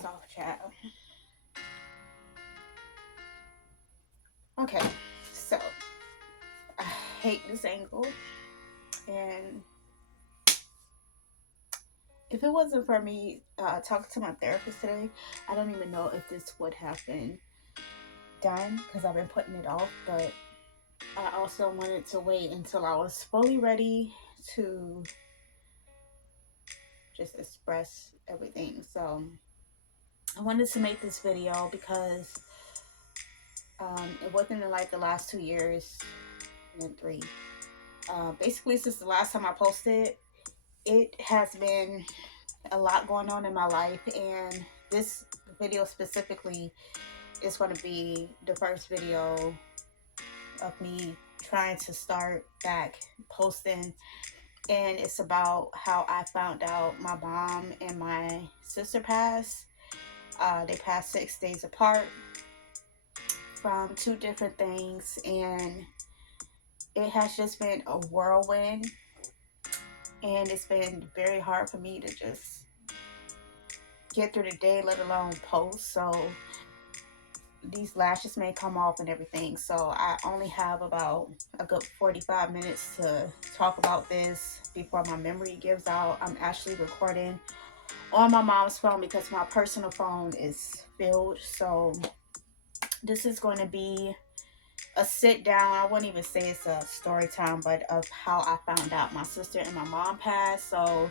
this off, child. Okay, so I hate this angle, and if it wasn't for me talking to my therapist today, I don't even know if this would have been done because I've been putting it off. But I also wanted to wait until I was fully ready to just express everything. So I wanted to make this video because it wasn't in like the last 2 years and then three. Basically, since the last time I posted, it has been a lot going on in my life, and this video specifically is going to be the first video of me trying to start back posting. And it's about how I found out my mom and my sister passed. They passed 6 days apart from two different things, and it has just been a whirlwind, and it's been very hard for me to just get through the day, let alone post. So these lashes may come off and everything, so I only have about a good 45 minutes to talk about this before my memory gives out. I'm actually recording on my mom's phone because my personal phone is filled. So this is going to be a sit down. I wouldn't even say it's a story time, but of how I found out my sister and my mom passed. So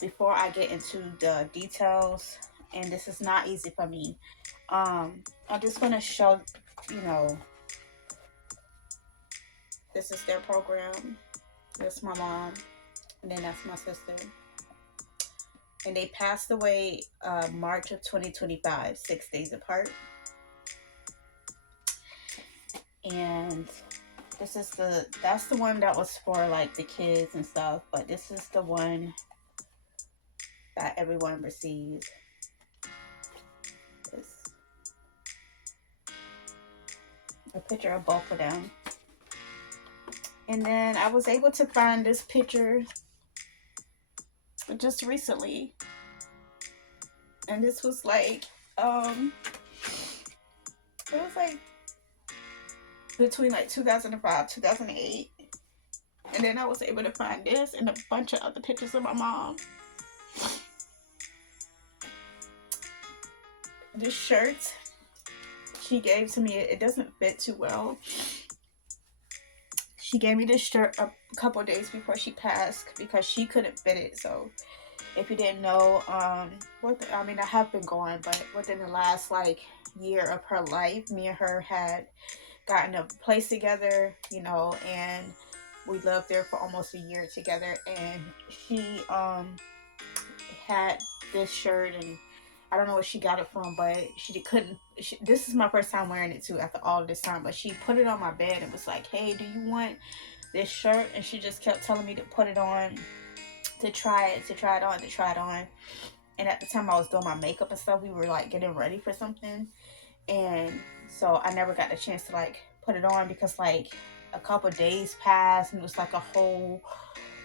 before I get into the details, and this is not easy for me, I'm just going to show, this is their program. That's my mom, and then that's my sister. And they passed away March of 2025, 6 days apart. And that's the one that was for like the kids and stuff, but this is the one that everyone receives. It's a picture of both of them. And then I was able to find this picture just recently, and this was like it was like between like 2005 2008, and then I was able to find this and a bunch of other pictures of my mom. This shirt she gave to me, it doesn't fit too well. She gave me this shirt a couple of days before she passed because she couldn't fit it. So if you didn't know, I have been going, but within the last like year of her life, me and her had gotten a place together, and we lived there for almost a year together. And she had this shirt, and I don't know where she got it from, but this is my first time wearing it too after all this time. But she put it on my bed and was like, "Hey, do you want this shirt?" And she just kept telling me to put it on, to try it on. And at the time I was doing my makeup and stuff, we were like getting ready for something. And so I never got the chance to like put it on because like a couple days passed and it was like a whole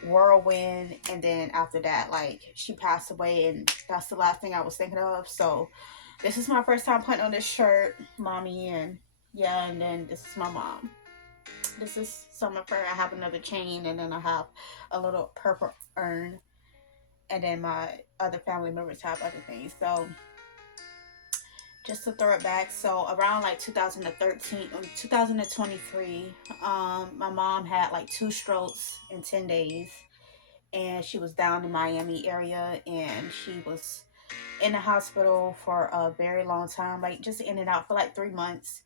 whirlwind. And then after that, like, she passed away, and that's the last thing I was thinking of. So this is my first time putting on this shirt, mommy, and yeah. And then this is my mom. This is some of her. I have another chain, and then I have a little purple urn, and then my other family members have other things. So just to throw it back, so around like 2013 or 2023, my mom had like 2 strokes in 10 days, and she was down in Miami area, and she was in the hospital for a very long time, like just in and out for like 3 months.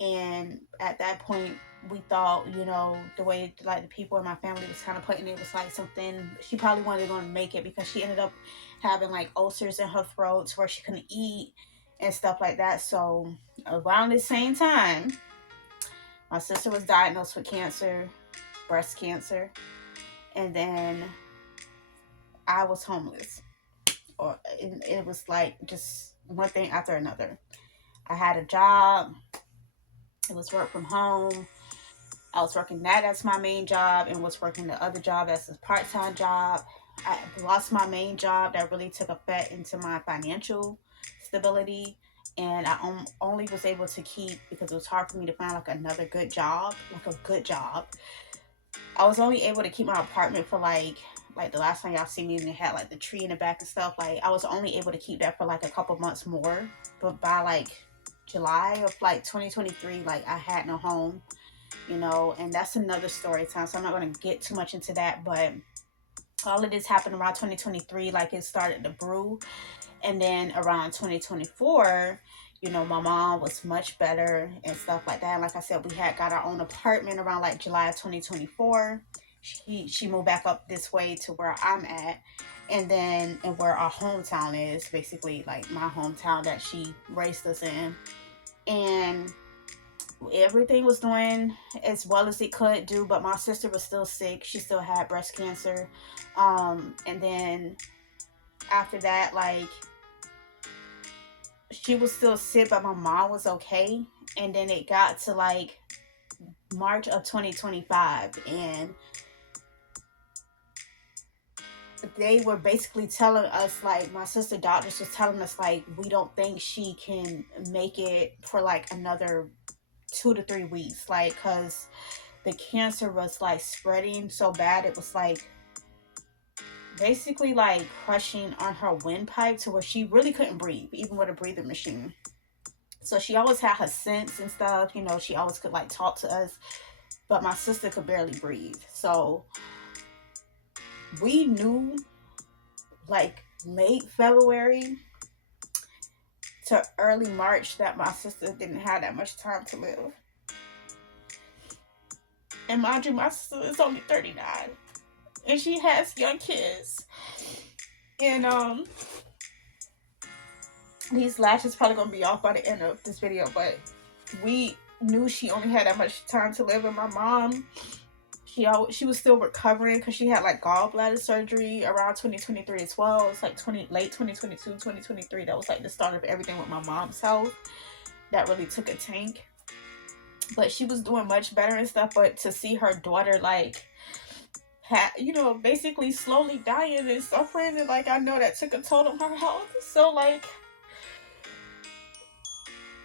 And at that point, we thought, the way like the people in my family was kind of putting it, was like something, she probably wasn't going to make it because she ended up having like ulcers in her throat where she couldn't eat and stuff like that. So around the same time, my sister was diagnosed with cancer, breast cancer, and then I was homeless. Or it was like just one thing after another. I had a job. It was work from home. I was working that as my main job and was working the other job as a part-time job. I lost my main job. That really took effect into my financial stability. And I only was able to keep, because it was hard for me to find like another good job, like a good job. I was only able to keep my apartment for like the last time y'all see me, and it had like the tree in the back and stuff. Like I was only able to keep that for like a couple months more. But by like July of like 2023, like I had no home, you know, and that's another story time. So I'm not gonna get too much into that, but all of this happened around 2023. Like it started to brew, and then around 2024, you know, my mom was much better and stuff like that. Like I said, we had got our own apartment around like July of 2024. She moved back up this way to where I'm at, and where our hometown is, basically like my hometown that she raised us in. And everything was doing as well as it could do, but my sister was still sick. She still had breast cancer. And then after that, like she was still sick, but my mom was okay. And then it got to like March of 2025, and they were basically telling us, like my sister doctors was telling us, like we don't think she can make it for like another 2 to 3 weeks, like because the cancer was like spreading so bad. It was like basically like crushing on her windpipe to where she really couldn't breathe, even with a breathing machine. So she always had her sense and stuff, you know, she always could like talk to us, but my sister could barely breathe. So we knew like late February to early March that my sister didn't have that much time to live. And mind you, my sister is only 39 and she has young kids. And these lashes probably gonna be off by the end of this video, but we knew she only had that much time to live. And my mom, she was still recovering because she had like gallbladder surgery around 2023 as well. It's like late 2022, 2023. That was like the start of everything with my mom's health. That really took a tank. But she was doing much better and stuff. But to see her daughter like you know, basically slowly dying and suffering, and like I know that took a toll on her health. So like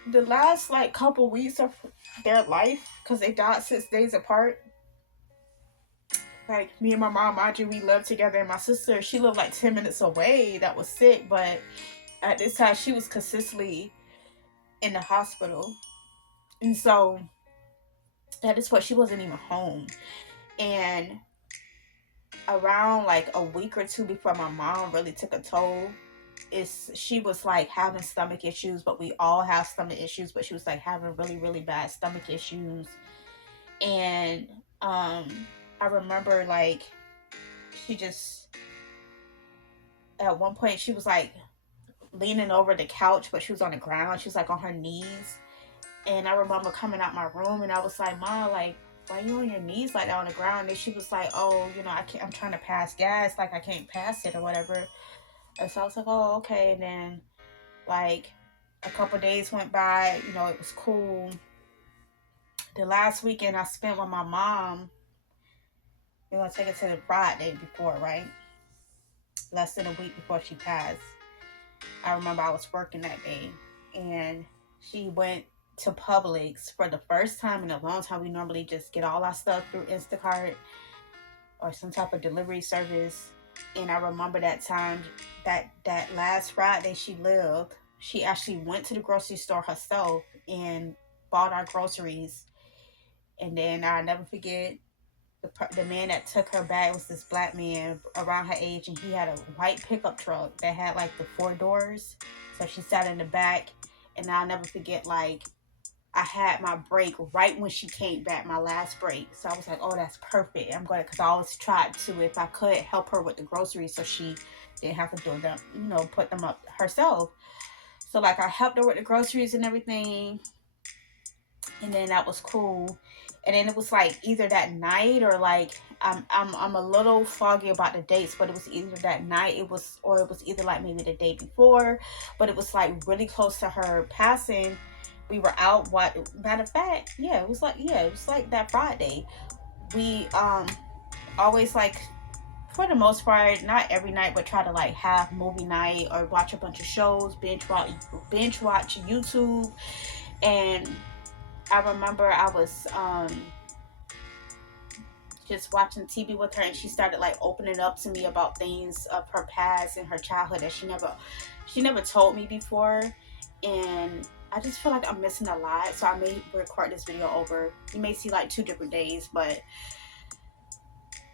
the last like couple weeks of their life, because they died 6 days apart, like me and my mom, mind you, we lived together, and my sister, she lived like 10 minutes away, that was sick, but at this time she was consistently in the hospital. And so at this point she wasn't even home. And around like a week or two before my mom really took a toll, she was like having stomach issues, but we all have stomach issues, but she was like having really really bad stomach issues. And I remember like she just, at one point she was like leaning over the couch, but she was on the ground, she was like on her knees. And I remember coming out my room and I was like, Mom, like why are you on your knees like that on the ground? And she was like, oh, you know, I'm trying to pass gas, like I can't pass it or whatever. And so I was like, oh, okay. And then like a couple days went by, you know, it was cool. The last weekend I spent with my mom, we're gonna take it to the Friday before, right? Less than a week before she passed. I remember I was working that day, and she went to Publix for the first time in a long time. We normally just get all our stuff through Instacart or some type of delivery service. And I remember that time, that last Friday she lived, she actually went to the grocery store herself and bought our groceries. And then I'll never forget, the man that took her bag was this black man around her age, and he had a white pickup truck that had like the 4 doors. So she sat in the back, and I'll never forget, like I had my break right when she came back, my last break. So I was like, oh, that's perfect. I'm going to, because I always tried to, if I could, help her with the groceries so she didn't have to do them, you know, put them up herself. So like I helped her with the groceries and everything. And then that was cool. And then it was like either that night or like I'm a little foggy about the dates, but it was either that night, it was either like maybe the day before, but it was like really close to her passing. We were out, what matter of fact, it was like that Friday. We always like for the most part, not every night, but try to like have movie night or watch a bunch of shows, binge watch YouTube. And I remember I was just watching TV with her, and she started like opening up to me about things of her past and her childhood that she never told me before. And I just feel like I'm missing a lot, so I may record this video over. You may see like 2 different days, but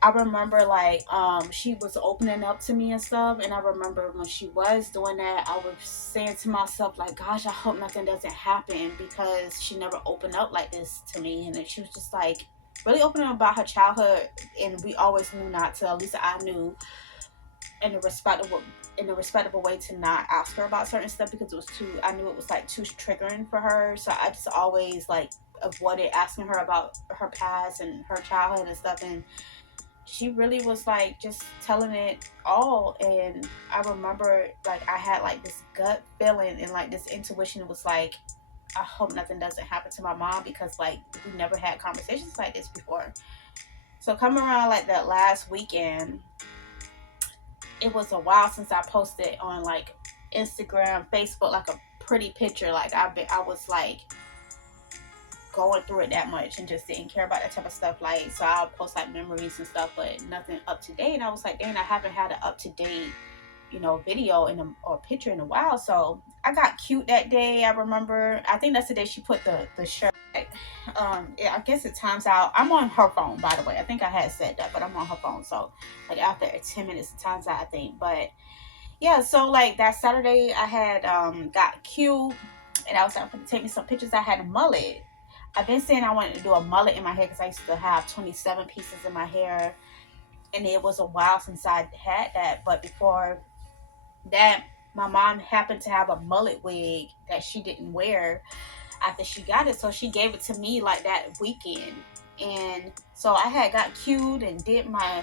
I remember like she was opening up to me and stuff, and I remember when she was doing that, I was saying to myself like, gosh, I hope nothing doesn't happen, because she never opened up like this to me. And then she was just like really opening up about her childhood, and we always knew not to, at least I knew, in a respectable way, to not ask her about certain stuff, because I knew it was like too triggering for her. So I just always like avoided asking her about her past and her childhood and stuff. And she really was like just telling it all. And I remember like I had like this gut feeling and like this intuition was like, I hope nothing doesn't happen to my mom, because like we never had conversations like this before. So coming around like that last weekend, it was a while since I posted on like Instagram, Facebook, like a pretty picture. Like I was like going through it that much and just didn't care about that type of stuff. Like, so I'll post like memories and stuff, but nothing up to date. And I was like, dang, I haven't had an up to date, video or picture in a while. So I got cute that day. I remember, I think that's the day she put the shirt. I guess it times out. I'm on her phone, by the way. I think I had said that, but I'm on her phone. So like after 10 minutes, it times out, I think. But yeah, so like that Saturday, I had got cute, and I was like, going to take me some pictures. I had a mullet. I've been saying I wanted to do a mullet in my hair, because I used to have 27 pieces in my hair, and it was a while since I had that. But before that, my mom happened to have a mullet wig that she didn't wear after she got it, so she gave it to me like that weekend. And so I had got cute and did my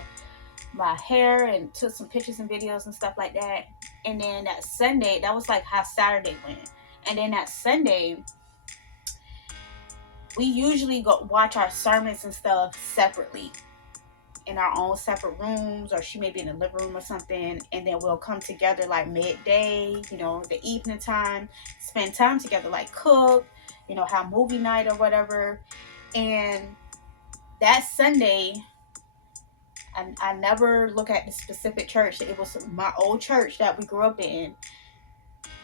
hair and took some pictures and videos and stuff like that. And then that Sunday, that was like how Saturday went. And then that Sunday, we usually go watch our sermons and stuff separately in our own separate rooms, or she may be in the living room or something, and then we'll come together like midday, the evening time, spend time together, like cook, have movie night or whatever. And that Sunday, I never look at the specific church. It was my old church that we grew up in.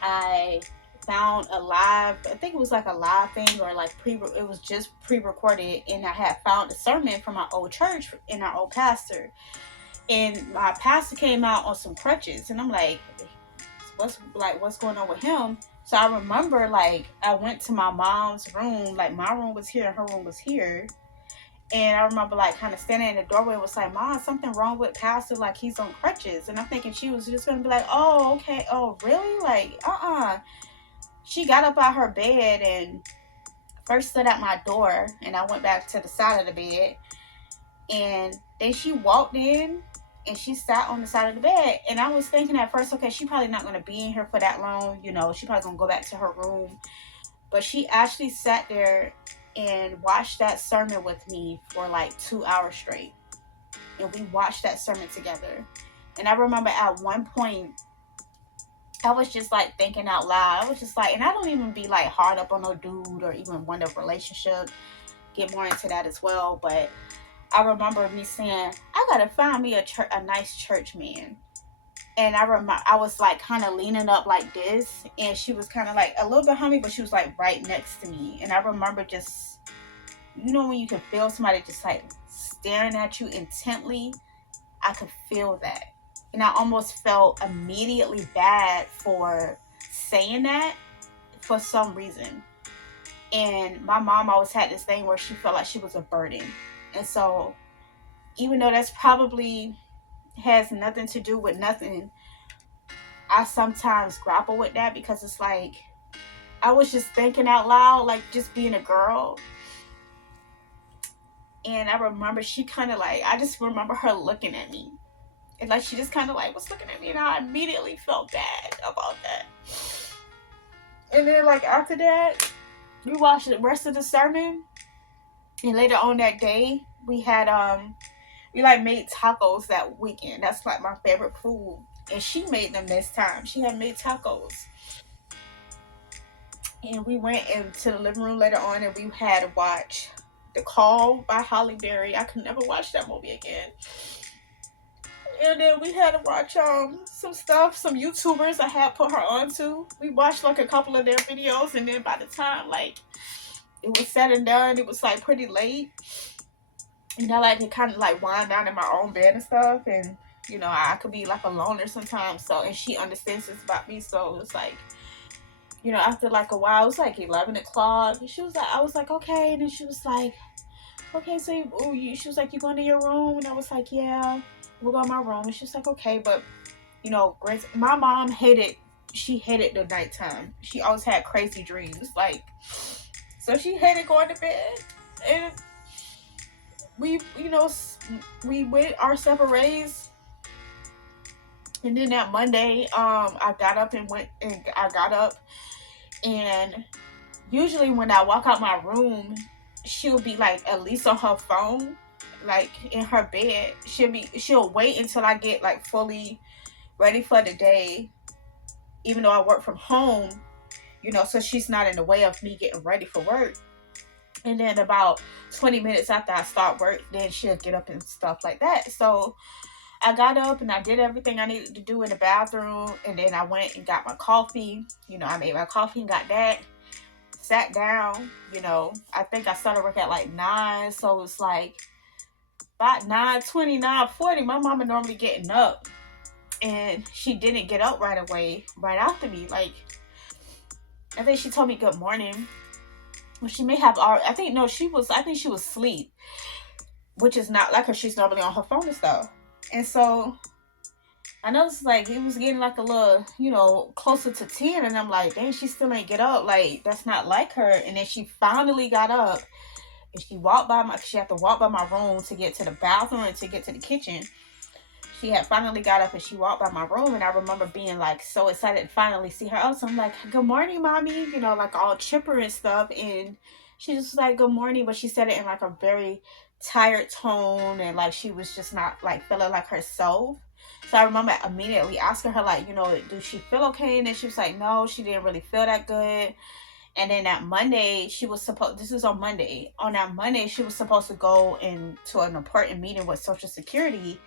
I found I think it was like a live thing, or like it was just pre-recorded, and I had found a sermon from my old church and our old pastor. And my pastor came out on some crutches, and I'm like, what's going on with him? So I remember like I went to my mom's room, like my room was here and her room was here. And I remember like kind of standing in the doorway and was like, Mom, something wrong with pastor, like he's on crutches. And I'm thinking she was just gonna be like, oh, okay, oh really? Like, she got up out her bed and first stood at my door, and I went back to the side of the bed, and then she walked in and she sat on the side of the bed. And I was thinking at first, okay, she probably not going to be in here for that long, she probably going to go back to her room. But she actually sat there and watched that sermon with me for like 2 hours straight, and we watched that sermon together. And I remember at one point I was just like thinking out loud. I was just like, and I don't even be like hard up on no dude or even want a relationship. Get more into that as well. But I remember me saying, I gotta find me a nice church man. And I was like kind of leaning up like this, and she was kind of like a little behind me, but she was like right next to me. And I remember just, when you can feel somebody just like staring at you intently, I could feel that. And I almost felt immediately bad for saying that for some reason. And my mom always had this thing where she felt like she was a burden. And so even though that's probably has nothing to do with nothing, I sometimes grapple with that, because it's like I was just thinking out loud, like just being a girl. And I remember she kind of like, I just remember her looking at me. And like she just kind of like was looking at me, and I immediately felt bad about that. And then like after that, we watched the rest of the sermon. And later on that day, we We like made tacos that weekend. That's like my favorite food. And she made them this time. She had made tacos. And we went into the living room later on and we had to watch The Call by Holly Berry. I could never watch that movie again. And then we had to watch some stuff, some YouTubers I had put her onto. We watched like a couple of their videos, and then by the time like it was said and done, it was like pretty late. And I like to kind of like wind down in my own bed and stuff, and you know I could be like a loner sometimes. So and she understands this about me, so it's like, you know, after like a while, it was like 11 o'clock. And she was like, I was like, okay, and then she was like, okay, so she was like, you going to your room? And I was like, yeah, we'll go to my room. And she was like, okay, but you know, my mom she hated the nighttime. She always had crazy dreams, like, so she hated going to bed. And we, you know, we went our separate ways. And then that Monday, I got up and usually when I walk out my room, she'll be like at least on her phone, like in her bed. She'll wait until I get like fully ready for the day, even though I work from home, you know, so she's not in the way of me getting ready for work. And then about 20 minutes after I start work, then she'll get up and stuff like that. So I got up and I did everything I needed to do in the bathroom. And then I went and got my coffee. You know, I made my coffee and got that. Sat down, you know, I think I started work at like 9. So it's like about 9:20, 9:40, my mama normally getting up. And she didn't get up right away, right after me. Like, I think she told me good morning. Well, she may have already, I think she was asleep, which is not like her. She's normally on her phone and stuff. And so I noticed like it was getting like a little, you know, closer to 10, and I'm like, dang, she still ain't get up. Like, that's not like her. And then she finally got up and she had to walk by my room to get to the bathroom and to get to the kitchen. She had finally got up and she walked by my room, and I remember being like so excited to finally see her. So I'm like, good morning, mommy, you know, like all chipper and stuff. And she just was like, good morning, but she said it in like a very tired tone, and like she was just not like feeling like herself. So I remember immediately asking her, like, you know, do she feel okay? And then she was like, no, she didn't really feel that good. And then that Monday, this is on Monday. On that Monday, she was supposed to go into an important meeting with Social Security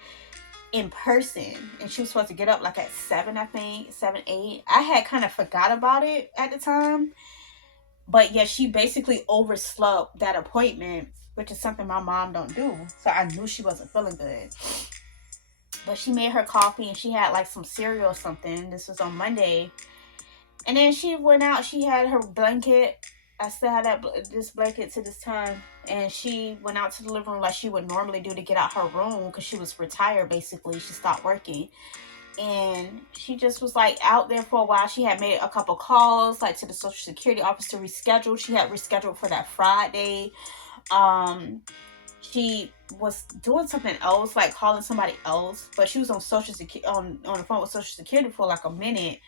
in person. And she was supposed to get up like at 7, I think, 7, 8. I had kind of forgot about it at the time. But yeah, she basically overslept that appointment, which is something my mom don't do. So I knew she wasn't feeling good. But she made her coffee and she had like some cereal or something. This was on Monday. And then she went out. She had her blanket. I still had this blanket to this time. And she went out to the living room like she would normally do to get out her room because she was retired, basically. She stopped working. And she just was like out there for a while. She had made a couple calls like to the Social Security office to reschedule. She had rescheduled for that Friday. She was doing something else, like calling somebody else, but she was on Social Security on the phone with Social Security for like a minute,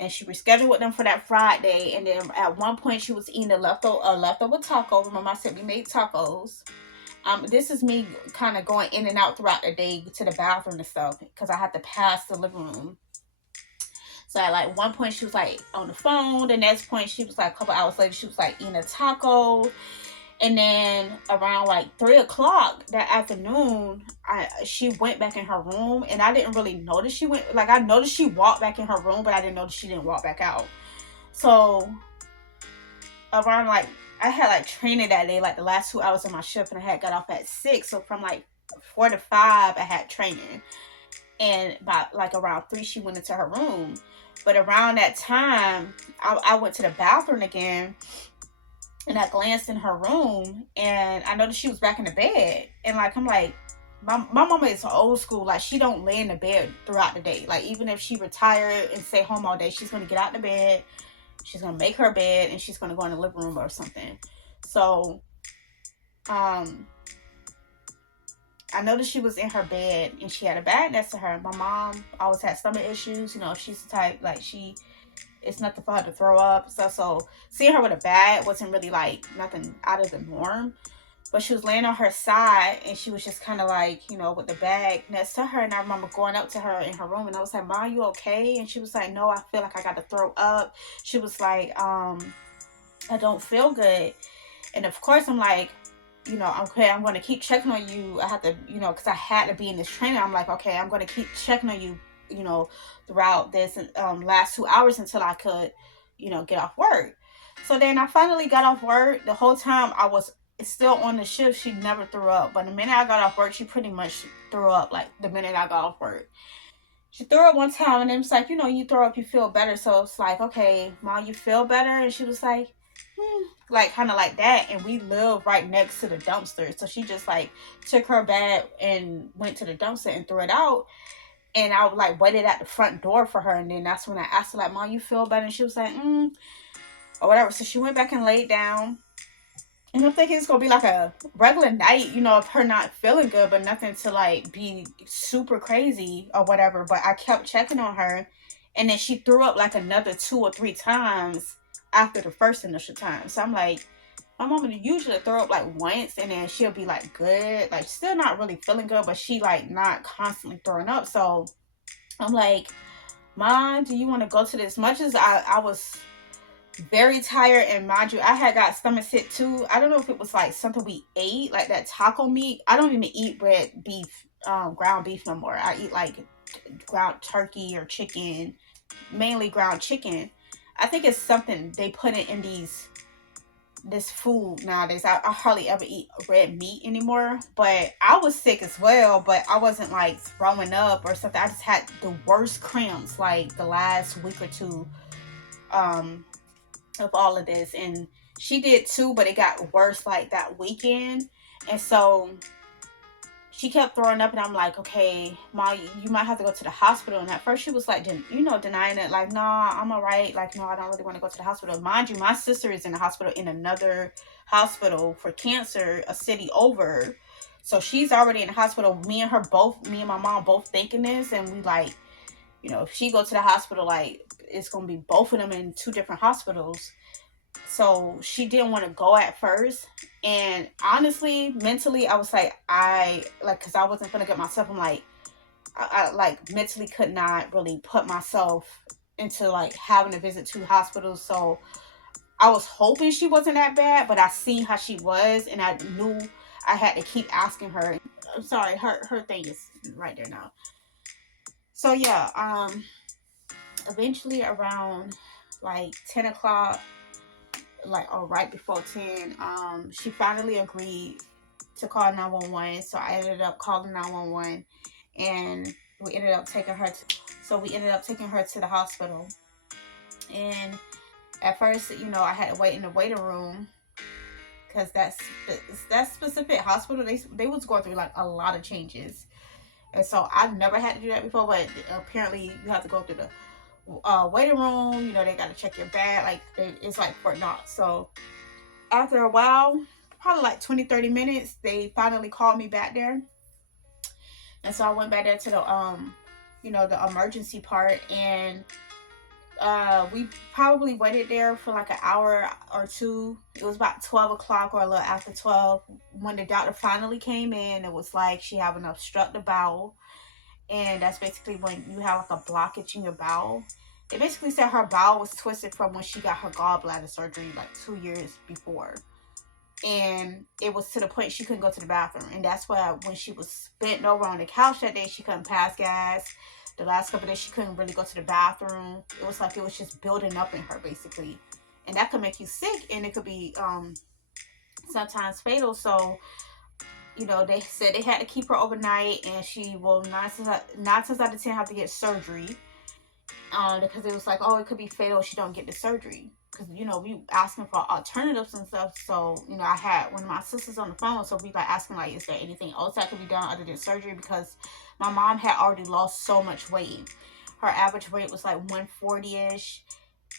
and she rescheduled with them for that Friday. And then at one point, she was eating a leftover taco. Remember, I said we made tacos. This is me kind of going in and out throughout the day to the bathroom and stuff because I had to pass the living room. So at like one point, she was like on the phone. The next point, she was like a couple hours later, she was like eating a taco. And then around like 3 o'clock that afternoon, she went back in her room, and I didn't really notice she went. Like, I noticed she walked back in her room, but I didn't notice she didn't walk back out. So around like, I had like training that day, like the last 2 hours of my shift, and I had got off at 6. So from like 4 to 5, I had training, and by like around 3, she went into her room. But around that time, I went to the bathroom again. And I glanced in her room and I noticed she was back in the bed. And like, I'm like, my mama is old school. Like, she don't lay in the bed throughout the day. Like, even if she retired and stay home all day, she's going to get out the bed. She's going to make her bed and she's going to go in the living room or something. So, I noticed she was in her bed and she had a bag next to her. My mom always had stomach issues. You know, she's the type, like, it's nothing for her to throw up. So seeing her with a bag wasn't really like nothing out of the norm. But she was laying on her side, and she was just kind of like, you know, with the bag next to her. And I remember going up to her in her room, and I was like, "Ma, you okay?" And she was like, "No, I feel like I got to throw up." She was like, "I don't feel good." And of course, I'm like, you know, okay, I'm going to keep checking on you. I have to, you know, because I had to be in this training. I'm like, okay, I'm going to keep checking on you, you know, throughout this last 2 hours until I could, you know, get off work. So then I finally got off work. The whole time I was still on the shift, she never threw up. But the minute I got off work, she pretty much threw up like the minute I got off work. She threw up one time, and then it's like, you know, you throw up, you feel better. So it's like, okay, Mom, you feel better? And she was like, like kind of like that. And we live right next to the dumpster. So she just like took her bag and went to the dumpster and threw it out. And I like waited at the front door for her. And then that's when I asked her, like, Mom, you feel better? And she was like, or whatever. So she went back and laid down. And I'm thinking it's gonna be like a regular night, you know, of her not feeling good, but nothing to like be super crazy or whatever. But I kept checking on her, and then she threw up like another 2 or 3 times after the first initial time. So I'm like, my mom would usually throw up like once, and then she'll be like good, like still not really feeling good, but she like not constantly throwing up. So I'm like, Mom, do you want to go to this? Much as I was very tired, and mind you, I had got stomach sick too. I don't know if it was like something we ate, like that taco meat. I don't even eat red beef, ground beef no more. I eat like ground turkey or chicken, mainly ground chicken. I think it's something they put it in this food nowadays. I hardly ever eat red meat anymore. But I was sick as well, but I wasn't like throwing up or something. I just had the worst cramps like the last week or two. Um, of all of this, and she did too, but it got worse like that weekend. And so she kept throwing up, and I'm like, okay, Mom, you might have to go to the hospital. And at first she was like, you know, denying it, like, nah, I'm all right, like, no, I don't really want to go to the hospital. Mind you, my sister is in the hospital in another hospital for cancer a city over. So she's already in the hospital. Me and my mom both thinking this, and we like, you know, if she go to the hospital, like, it's gonna be both of them in two different hospitals. So she didn't want to go at first. And honestly, mentally, I was like, I like, because I wasn't gonna get myself. I'm like, I like mentally could not really put myself into like having to visit two hospitals. So I was hoping she wasn't that bad, but I seen how she was, and I knew I had to keep asking her. I'm sorry, her thing is right there now. So yeah, eventually around like 10 o'clock, like, or right before 10, she finally agreed to call 911. So I ended up calling 911, and we ended up taking her to the hospital. And at first, you know, I had to wait in the waiting room, because that specific hospital, they was going through like a lot of changes. And so I've never had to do that before, but apparently you have to go through the waiting room. You know, they got to check your bag, like it's like Fort Knox. So after a while, probably like 20-30 minutes, they finally called me back there. And so I went back there to the you know, the emergency part. And we probably waited there for like an hour or two. It was about 12 o'clock or a little after 12 when the doctor finally came in. It was like she had an obstructive bowel, and that's basically when you have like a blockage in your bowel. They basically said her bowel was twisted from when she got her gallbladder surgery like 2 years before. And it was to the point she couldn't go to the bathroom. And that's why when she was bent over on the couch that day, she couldn't pass gas. The last couple of days, she couldn't really go to the bathroom. It was like it was just building up in her, basically. And that could make you sick, and it could be sometimes fatal. So, you know, they said they had to keep her overnight, and she will 9 times out of 10 have to get surgery. Because it was like, oh, it could be fatal if she don't get the surgery. Because, you know, we asking for alternatives and stuff. So, you know, I had one of my sisters on the phone, so we like asking, like, is there anything else that could be done other than surgery? Because my mom had already lost so much weight. Her average weight was like 140-ish.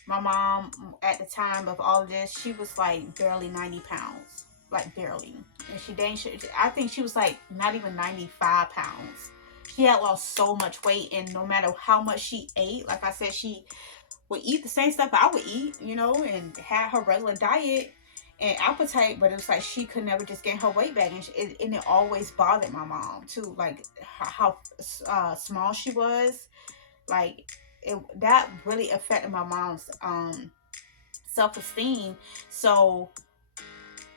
My mom, at the time of all of this, she was like barely 90 pounds. Like, barely. And I think she was like not even 95 pounds. She had lost so much weight, and no matter how much she ate, like I said, she would eat the same stuff I would eat, you know, and had her regular diet. and appetite, but it was like she could never just gain her weight back, and it always bothered my mom too, like how small she was. Like that really affected my mom's self-esteem. So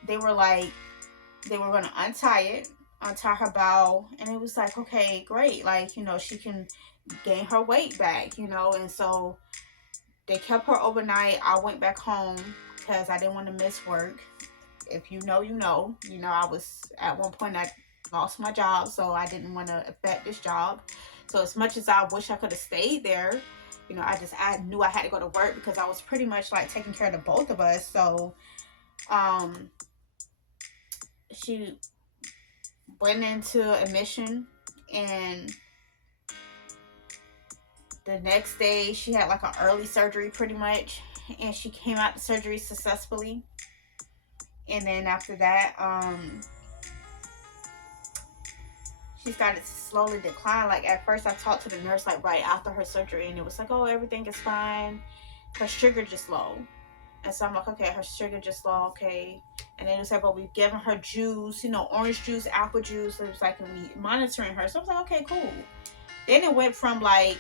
they were like, they were gonna untie her bowel, and it was like, okay, great, like, you know, she can gain her weight back, you know. And so they kept her overnight. I went back home because I didn't want to miss work. If you know, you know. You know, I was at one point, I lost my job, so I didn't want to affect this job. So as much as I wish I could have stayed there, you know, I knew I had to go to work because I was pretty much like taking care of the both of us. So um she went into admission, and the next day she had like an early surgery pretty much, and she came out the surgery successfully. And then after that, she started to slowly decline. Like at first I talked to the nurse like right after her surgery, and it was like, oh, everything is fine, her sugar just low. And so I'm like, okay, her sugar just low, okay. And then it was like, well, we've given her juice, you know, orange juice, apple juice. It was like, and we monitoring her. So I was like, okay, cool. Then it went from like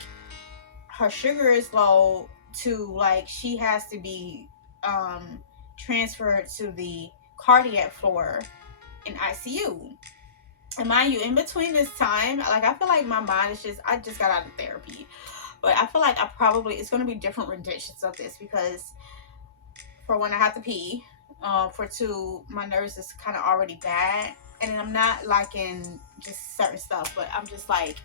her sugar is low to like she has to be transferred to the cardiac floor in ICU. And mind you, in between this time, like I feel like my mind is just, I just got out of therapy. But I feel like I probably, it's going to be different renditions of this because for one, I have to pee. For two, my nerves is kind of already bad. And then I'm not liking just certain stuff, but I'm just like,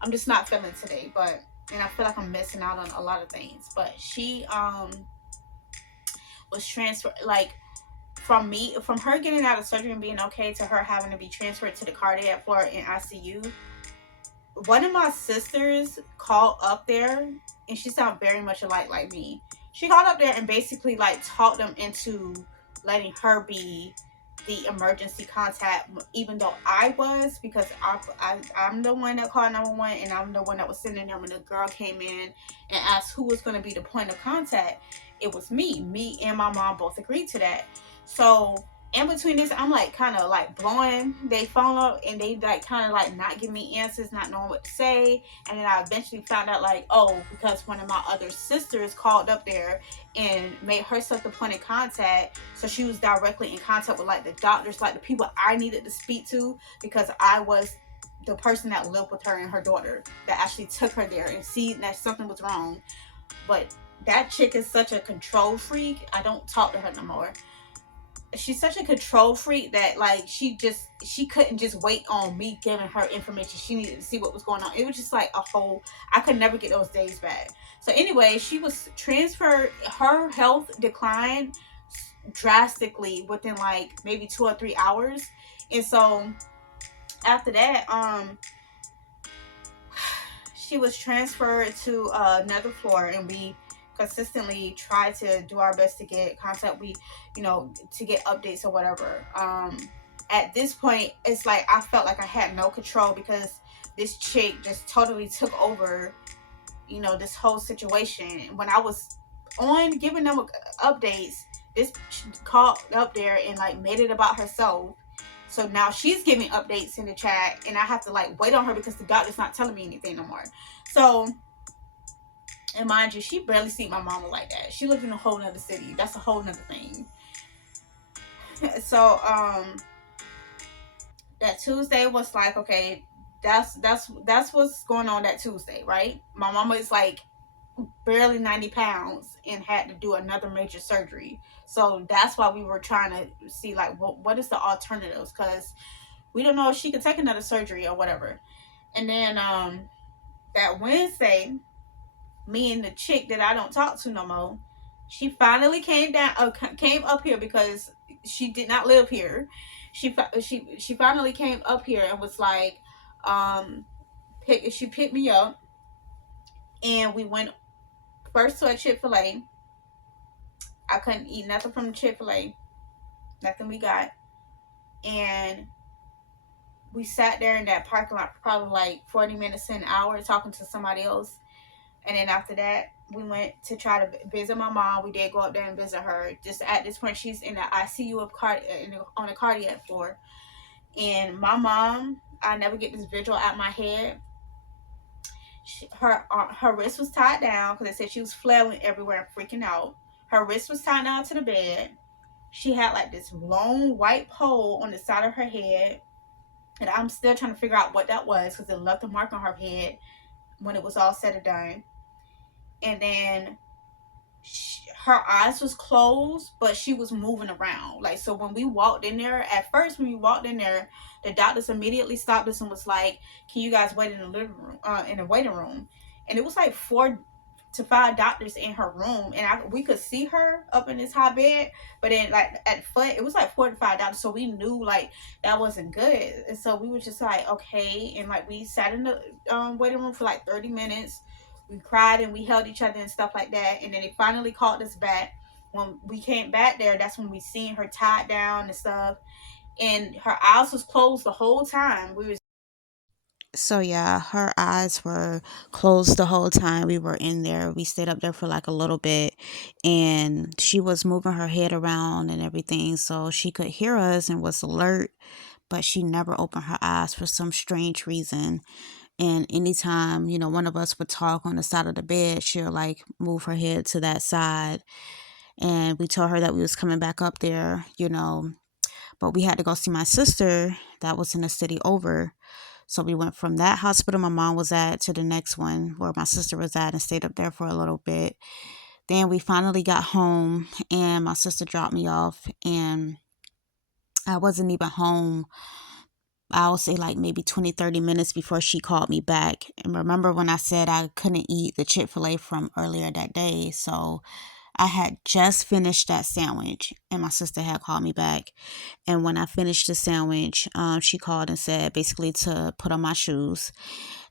I'm just not feeling today. But, and I feel like I'm missing out on a lot of things. But she was transferred, like, from her getting out of surgery and being okay to her having to be transferred to the cardiac floor in ICU. One of my sisters called up there, and she sounded very much alike like me. She called up there and basically like talked them into letting her be the emergency contact, even though I was, because I'm the one that called 911, and I'm the one that was sitting there when the girl came in and asked who was going to be the point of contact. It was me. Me and my mom both agreed to that. So in between this, I'm like kind of like blowing they phone up, and they like kind of like not giving me answers, not knowing what to say. And then I eventually found out like, oh, because one of my other sisters called up there and made herself the point of contact, so she was directly in contact with like the doctors, like the people I needed to speak to, because I was the person that lived with her and her daughter that actually took her there and see that something was wrong. But that chick is such a control freak. I don't talk to her no more. She's such a control freak that like she couldn't just wait on me giving her information. She needed to see what was going on. It was just like a whole, I could never get those days back. So anyway, she was transferred. Her health declined drastically within like maybe 2 or 3 hours. And so after that, she was transferred to another floor, and we consistently try to do our best to get contact. We, you know, to get updates or whatever. At this point, it's like I felt like I had no control because this chick just totally took over, you know, this whole situation. When I was on giving them updates, this called up there and like made it about herself. So now she's giving updates in the chat, and I have to like wait on her because the doctor's not telling me anything no more. So, and mind you, she barely seen my mama like that. She lived in a whole nother city. That's a whole nother thing. So, that Tuesday was like, okay, that's what's going on that Tuesday, right? My mama is like barely 90 pounds and had to do another major surgery. So that's why we were trying to see like what is the alternatives, because we don't know if she could take another surgery or whatever. And then that Wednesday, me and the chick that I don't talk to no more, she finally came up here because she did not live here. She finally came up here and was like, she picked me up, and we went first to a Chick-fil-A. I couldn't eat nothing from the Chick-fil-A, nothing we got, and we sat there in that parking lot for probably like 40 minutes to an hour talking to somebody else. And then after that, we went to try to visit my mom. We did go up there and visit her. Just at this point, she's in the ICU on the cardiac floor. And my mom, I never get this visual out my head. Her wrist was tied down because they said she was flailing everywhere and freaking out. Her wrist was tied down to the bed. She had like this long white pole on the side of her head, and I'm still trying to figure out what that was because it left a mark on her head when it was all said and done. And then her eyes was closed, but she was moving around. Like, so when we walked in there, at first when we walked in there, the doctors immediately stopped us and was like, "Can you guys wait in the living room, in the waiting room?" And it was like 4 to 5 doctors in her room, and we could see her up in this high bed, but then like at foot, it was like 4 to 5 doctors, so we knew like that wasn't good, and so we were just like, okay, and like we sat in the waiting room for like 30 minutes. We cried and we held each other and stuff like that, and then they finally called us back. When we came back there, that's when we seen her tied down and stuff, and her eyes was closed the whole time. We was So yeah, her eyes were closed the whole time we were in there. We stayed up there for like a little bit, and she was moving her head around and everything, so she could hear us and was alert, but she never opened her eyes for some strange reason. And anytime, one of us would talk on the side of the bed, she'll like move her head to that side. And we told her that we was coming back up there, but we had to go see my sister that was in the city over. So we went from that hospital my mom was at to the next one where my sister was at and stayed up there for a little bit. Then we finally got home and my sister dropped me off, and I wasn't even home. I would say like maybe 20, 30 minutes before she called me back. And remember when I said I couldn't eat the Chick-fil-A from earlier that day? So I had just finished that sandwich and my sister had called me back. And when I finished the sandwich, she called and said basically to put on my shoes.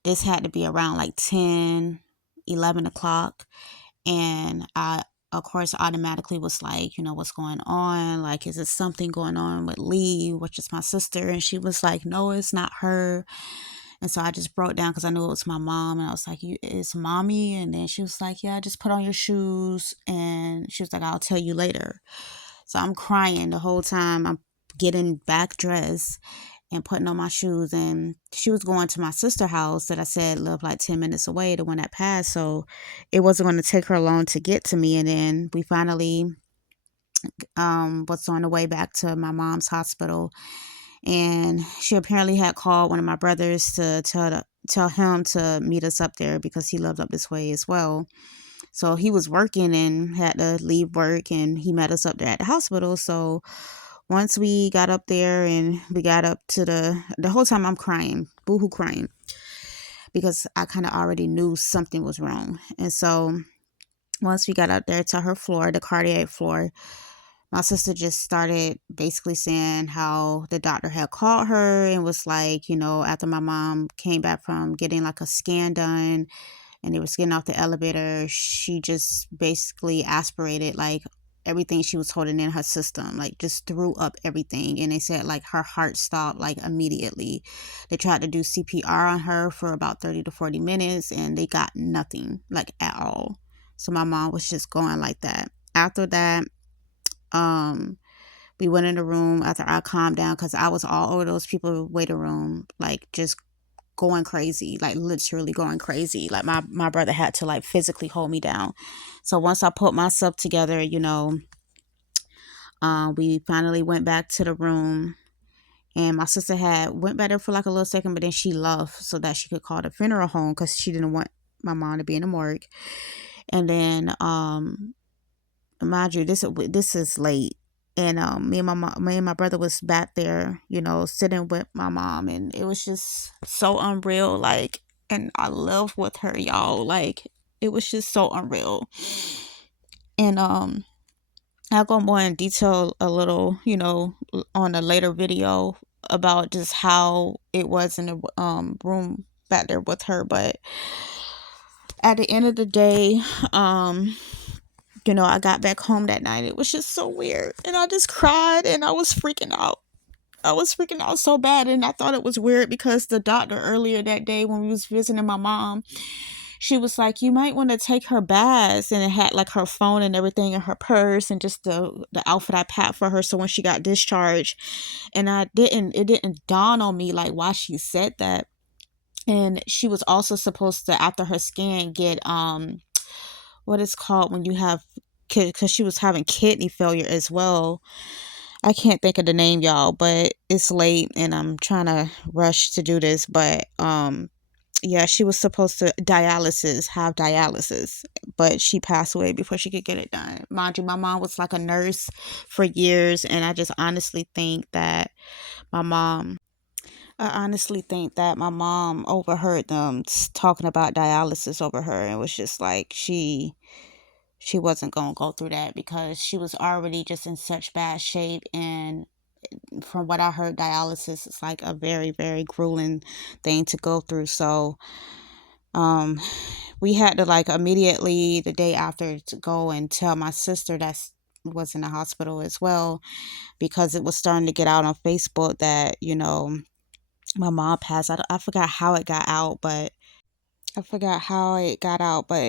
This had to be around like 10, 11 o'clock. And I, of course, automatically was like, what's going on? Like, is it something going on with Lee, which is my sister? And she was like, no, it's not her. And so I just broke down because I knew it was my mom. And I was like, it's mommy? And then she was like, yeah, just put on your shoes. And she was like, I'll tell you later. So I'm crying the whole time. I'm getting back dressed and putting on my shoes. And she was going to my sister's house that I said lived like 10 minutes away, the one that passed. So it wasn't going to take her long to get to me. And then we finally was on the way back to my mom's hospital. And she apparently had called one of my brothers to tell him to meet us up there because he lived up this way as well. So he was working and had to leave work, and he met us up there at the hospital. So once we got up there and we got up to the whole time I'm crying, boohoo crying, because I kind of already knew something was wrong. And so once we got up there to her floor, the cardiac floor, my sister just started basically saying how the doctor had called her and was like, after my mom came back from getting like a scan done and they was getting off the elevator, she just basically aspirated like everything she was holding in her system, like just threw up everything. And they said like her heart stopped like immediately. They tried to do CPR on her for about 30 to 40 minutes and they got nothing like at all. So my mom was just going like that. After that, we went in the room after I calmed down because I was all over those people waiting room, like just going crazy, like literally going crazy. Like my brother had to like physically hold me down. So once I put myself together, we finally went back to the room, and my sister had went back there for like a little second, but then she left so that she could call the funeral home because she didn't want my mom to be in the morgue. And then mind you, this is late, and me and my brother was back there, sitting with my mom, and it was just so unreal. Like, and I lived with her, y'all. Like, it was just so unreal. And I'll go more in detail a little, on a later video about just how it was in the room back there with her. But at the end of the day, I got back home that night. It was just so weird. And I just cried and I was freaking out. I was freaking out so bad. And I thought it was weird because the doctor earlier that day when we was visiting my mom, she was like, you might want to take her baths, and it had like her phone and everything in her purse, and just the outfit I packed for her. So when she got discharged, and it didn't dawn on me like why she said that. And she was also supposed to, after her scan, get what is called when you have kid, because she was having kidney failure as well. I can't think of the name, y'all, but it's late and I'm trying to rush to do this. But yeah, she was supposed to have dialysis, but she passed away before she could get it done. Mind you, my mom was like a nurse for years, and I honestly think that my mom overheard them talking about dialysis over her, and was just like she wasn't gonna go through that because she was already just in such bad shape. And from what I heard, dialysis is like a very, very grueling thing to go through. So um we had to like immediately the day after to go and tell my sister that was in the hospital as well, because it was starting to get out on Facebook that, my mom passed. I forgot how it got out, but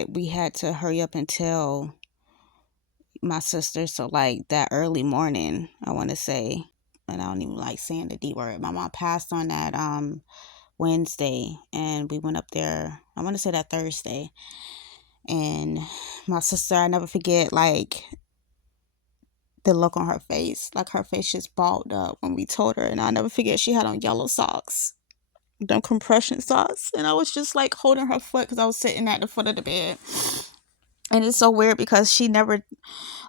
we had to hurry up and tell my sister. So like that early morning, I want to say, and I don't even like saying the D word. My mom passed on that Wednesday, and we went up there, I want to say that Thursday. And my sister, I never forget, like, the look on her face. Like, her face just balled up when we told her. And I'll never forget, she had on yellow socks, them compression socks. And I was just, like, holding her foot because I was sitting at the foot of the bed. And it's so weird because she never,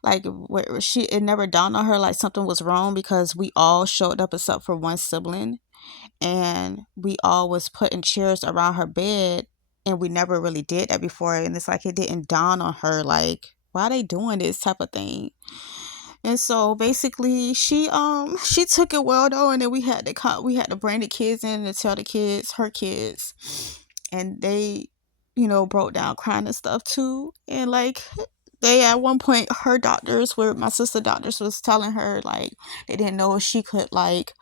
like, it never dawned on her, like, something was wrong, because we all showed up except for one sibling. And we all was putting chairs around her bed, and we never really did that before. And it's like it didn't dawn on her, like, why are they doing this type of thing. And so basically she took it well though. And then we had to bring the kids in and tell the kids, her kids, and they, broke down crying and stuff too. And like, they, at one point, her doctors, where my sister doctors, was telling her like they didn't know if she could like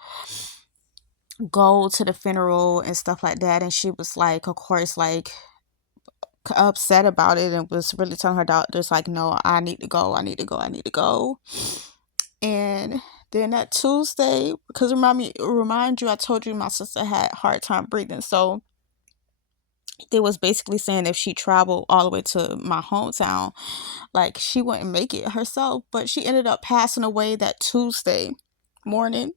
go to the funeral and stuff like that. And she was like, of course, like, upset about it, and was really telling her doctors like, no, I need to go, I need to go, I need to go. And then that Tuesday, because remind you, I told you my sister had a hard time breathing. So they was basically saying if she traveled all the way to my hometown, like, she wouldn't make it herself. But she ended up passing away that Tuesday morning.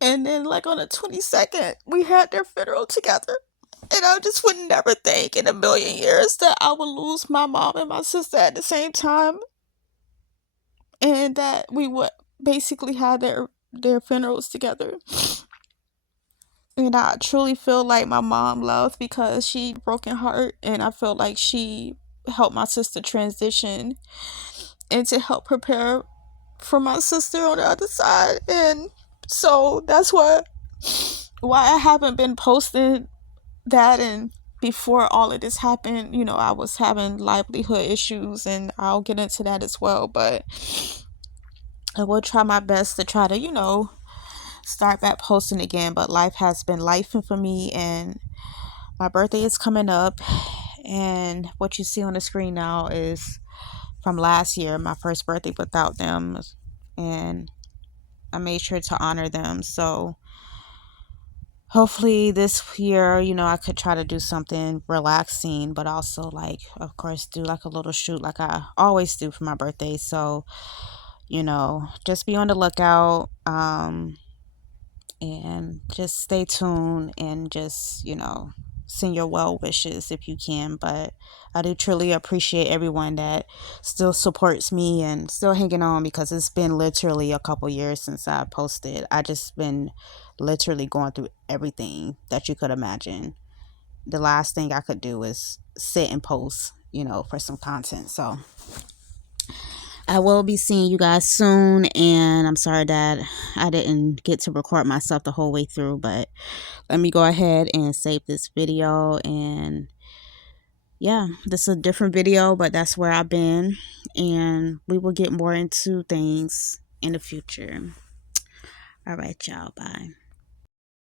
And then, like, on the 22nd, we had their funeral together. And I just would never think in a million years that I would lose my mom and my sister at the same time. And that we would basically have their funerals together. And I truly feel like my mom loved, because she broken heart, and I feel like she helped my sister transition and to help prepare for my sister on the other side. And so that's why I haven't been posting that. And before all of this happened, I was having livelihood issues, and I'll get into that as well. But I will try my best to try to, start back posting again. But life has been lifing for me, and my birthday is coming up. And what you see on the screen now is from last year, my first birthday without them. And I made sure to honor them. So hopefully this year, I could try to do something relaxing, but also, like, of course, do like a little shoot like I always do for my birthday. So, just be on the lookout, and just stay tuned, and just, send your well wishes if you can. But I do truly appreciate everyone that still supports me and still hanging on, because it's been literally a couple years since I posted. I just been literally going through everything that you could imagine. The last thing I could do is sit and post, for some content. So I will be seeing you guys soon, and I'm sorry that I didn't get to record myself the whole way through, but let me go ahead and save this video. And yeah, this is a different video, but that's where I've been, and we will get more into things in the future. All right, y'all, bye.